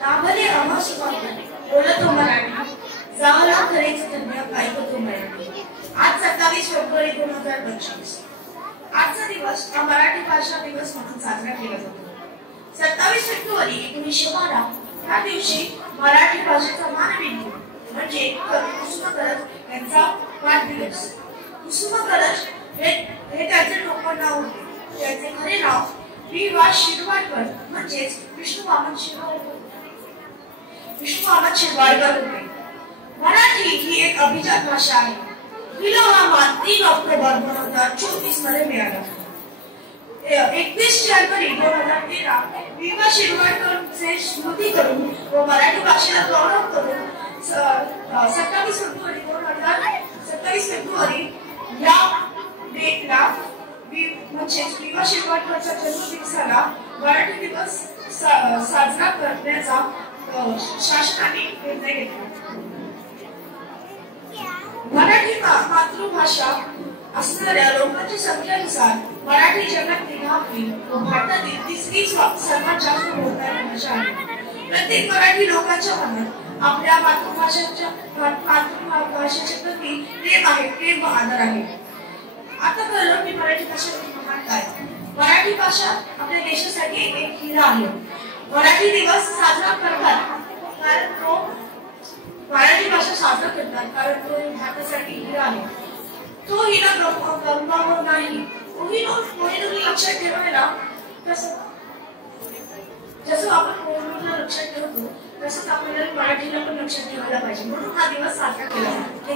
नाभले आम्हास बोलतो मराठी, जावला खरेच धन्य ऐकतो मराठी। आज 27 फेब्रुवारी 2025। आजचा दिवस हा मराठी भाषा दिवस म्हणून साजरा केला जातो। 27 फेब्रुवारी 1912 या दिवशी मराठी भाषेचा मानबिंदू म्हणजे कुसुमाग्रज यांचा वाढदिवस। कुसुमाग्रज हे त्याचे टोपण नाव होते। त्याचे खरे नाव वि.वा. शिरवाडकर म्हणजेच विष्णू वामन शिरवाडकर होते। मराठी ही एक अभिजात भाषा आहे। हिला हा मान 3 ऑक्टोबर 2024 मध्ये मिळाला। 31 जानेवारी 2013 वि.वा. शिरवाडकरांचे स्मृती करून व मराठी भाषेला गौरव करून 27 फेब्रुवारी या डेटला म्हणजे वि.वा. शिरवाडकरांच्या जन्मदिवसाला मराठी दिवस साजरा करण्याचा शासनाने निर्णय घेतला। मराठी मातृभाषा असणाऱ्या लोकांच्या संख्येनुसार मराठी जगातील 10वी व भारतातील 3री सर्वात जास्त बोलणारी भाषा आहे। प्रत्येक मराठी लोकांच्या मनात आपल्या मातृभाषेच्या प्रती प्रेम आहे, प्रेम व आदर आहे। आता कळलं की मराठी भाषेची महान काय। मराठी भाषा आपल्या देशासाठी एक हिरा आहे। मराठी दिवस साजरा करतात कारण तो मराठी भाषा साजरा करतात कारण तो भारतासाठी हिरा आहे। तो हिरा गमवावा नाही। कोणी लक्षात ठेवायला जसं आपण कोणीला लक्षात ठेवतो तसंच आपल्याला मराठीला पण लक्षात ठेवायला पाहिजे, म्हणून हा दिवस साजरा केला जातो।